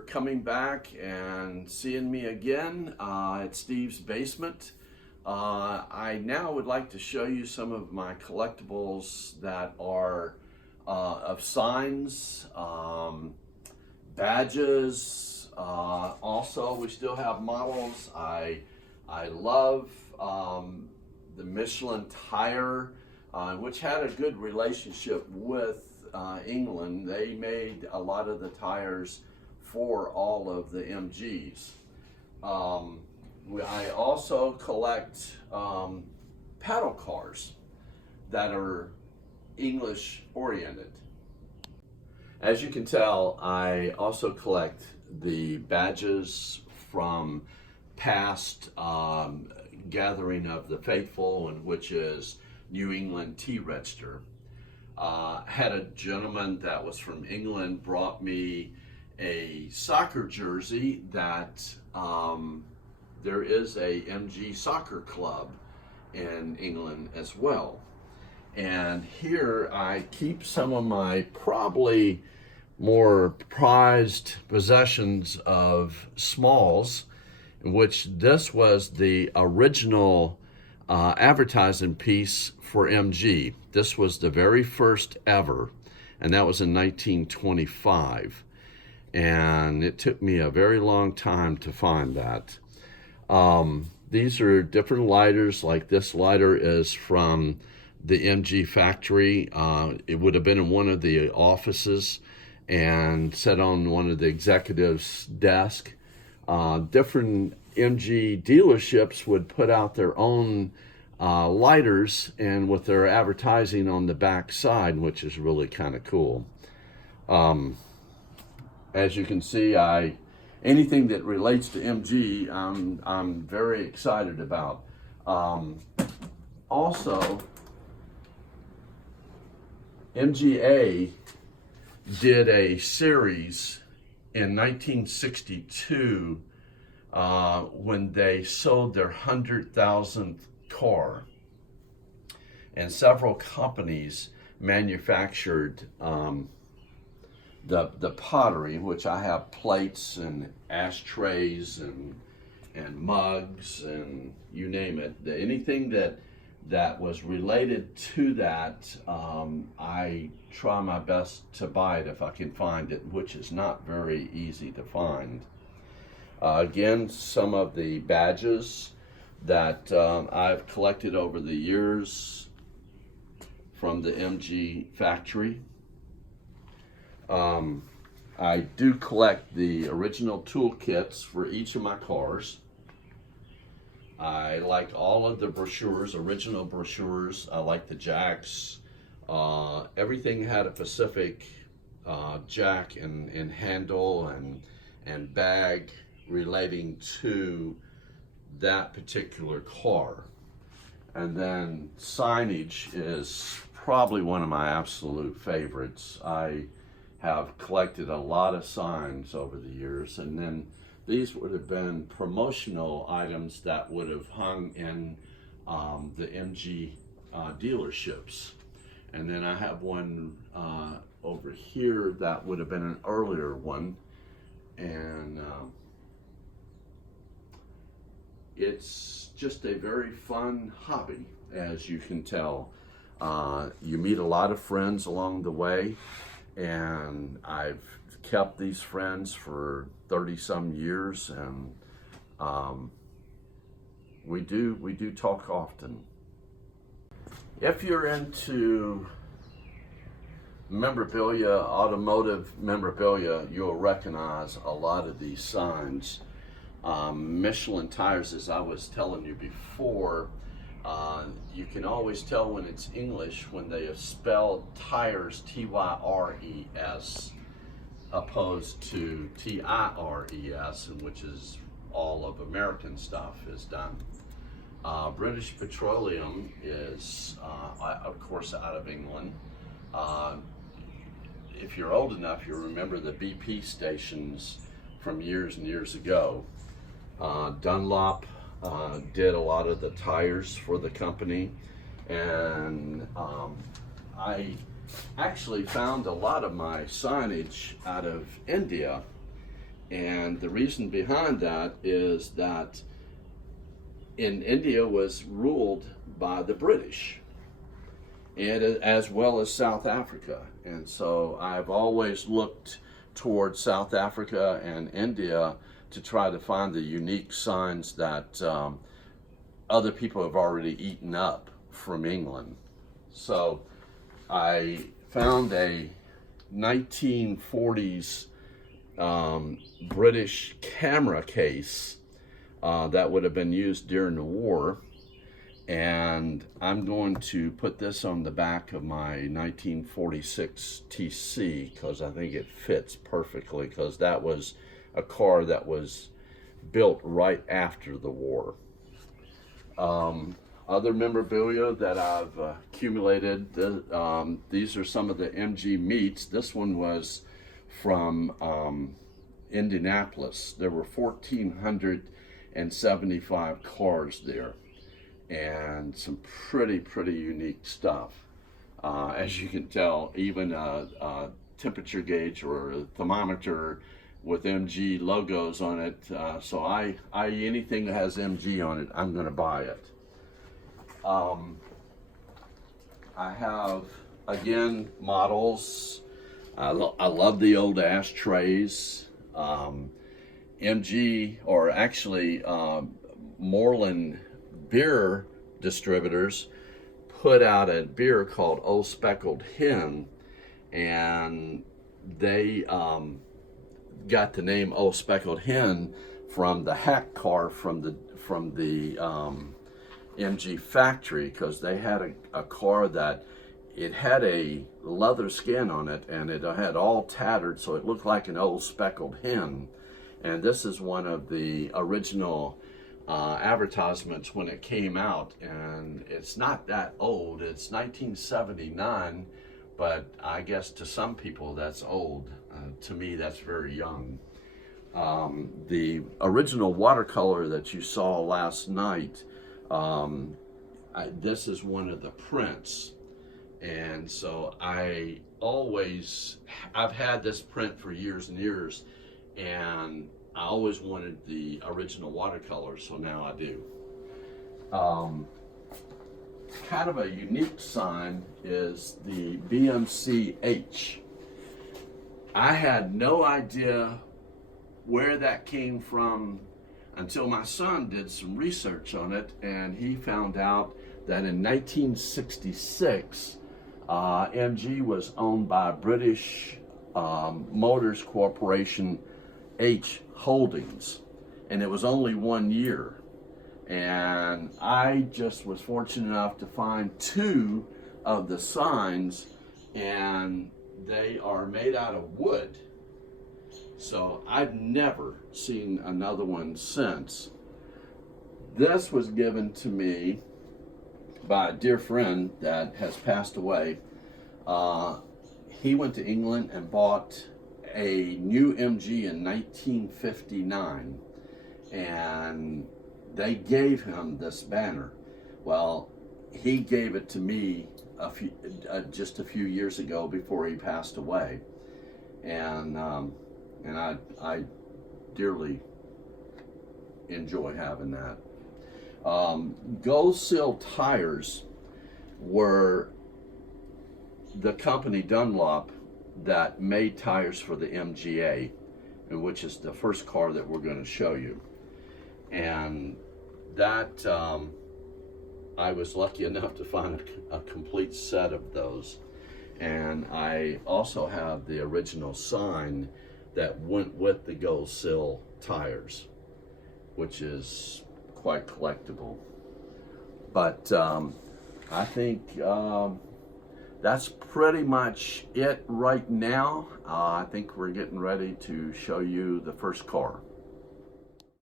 for coming back and seeing me again at Steve's Basement. I now would like to show you some of my collectibles that are of signs, badges. Also, we still have models. I love the Michelin Tire, which had a good relationship with England. They made a lot of the tires for all of the MGs. I also collect paddle cars that are English oriented. As you can tell, I also collect the badges from past gathering of the faithful, and which is New England Tea Register. Had a gentleman that was from England brought me a soccer jersey that there is a MG soccer club in England as well. And here I keep some of my probably more prized possessions of smalls, in which this was the original advertising piece for MG. This was the very first ever, and that was in 1925. And it took me a very long time to find that. These are different lighters. Like this lighter is from the MG factory. It would have been in one of the offices and set on one of the executives' desk. Different MG dealerships would put out their own lighters, and with their advertising on the back side, which is really kind of cool. As you can see, anything that relates to MG, I'm very excited about. Also, MGA did a series in 1962 when they sold their 100,000th car, and several companies manufactured the pottery, which I have plates and ashtrays and mugs and you name it. Anything that was related to that, I try my best to buy it if I can find it, which is not very easy to find. Again, some of the badges that I've collected over the years from the MG factory. I do collect the original toolkits for each of my cars. I like all of the brochures, original brochures. I like the jacks. Everything had a specific jack and handle and bag relating to that particular car. And then Signage is probably one of my absolute favorites. I have collected a lot of signs over the years, and then these would have been promotional items that would have hung in the MG dealerships. And then I have one over here that would have been an earlier one, and it's just a very fun hobby, as you can tell. You meet a lot of friends along the way, and I've kept these friends for 30-some years, and we do talk often. If you're into memorabilia, automotive memorabilia, you'll recognize a lot of these signs. Michelin Tires, as I was telling you before, you can always tell when it's English when they have spelled tires T-Y-R-E-S opposed to T-I-R-E-S, which is all of American stuff is done. British Petroleum is, of course, out of England. If you're old enough, you'll remember the BP stations from years and years ago. Dunlop did a lot of the tires for the company, and I actually found a lot of my signage out of India, And the reason behind that is that in India was ruled by the British, and as well as South Africa. And so I've always looked towards South Africa and India to try to find the unique signs that other people have already eaten up from England. So I found a 1940s British camera case that would have been used during the war, and I'm going to put this on the back of my 1946 TC because I think it fits perfectly, because that was a car that was built right after the war. Other memorabilia that I've accumulated, these are some of the MG meets. This one was from Indianapolis. There were 1,475 cars there, and some pretty unique stuff. As you can tell, even a temperature gauge or a thermometer with MG logos on it. So anything that has MG on it, I'm going to buy it. I have, again, models. I love the old ashtrays. MG, or actually Moreland beer distributors, put out a beer called Old Speckled Hen, and they got the name Old Speckled Hen from the hack car from the MG factory, because they had a car that it had a leather skin on it, and it had all tattered, so it looked like an old speckled hen. And this is one of the original advertisements when it came out, and it's not that old. It's 1979, but I guess to some people that's old. To me, that's very young. The original watercolor that you saw last night, this is one of the prints. And so I've had this print for years and years, and I always wanted the original watercolor, so now I do. Kind of a unique sign is the BMCH. I had no idea where that came from until my son did some research on it, and he found out that in 1966, MG was owned by British Motors Corporation H Holdings, and it was only 1 year. And I just was fortunate enough to find two of the signs, and they are made out of wood. So I've never seen another one since. This was given to me by a dear friend that has passed away. He went to England and bought a new MG in 1959, and they gave him this banner. Well, he gave it to me just a few years ago before he passed away, and I dearly enjoy having that. Gold Seal Tires were the company Dunlop that made tires for the MGA, which is the first car that we're going to show you. And that I was lucky enough to find a complete set of those. And I also have the original sign that went with the Gold Seal tires, which is quite collectible. But I think that's pretty much it right now. I think we're getting ready to show you the first car.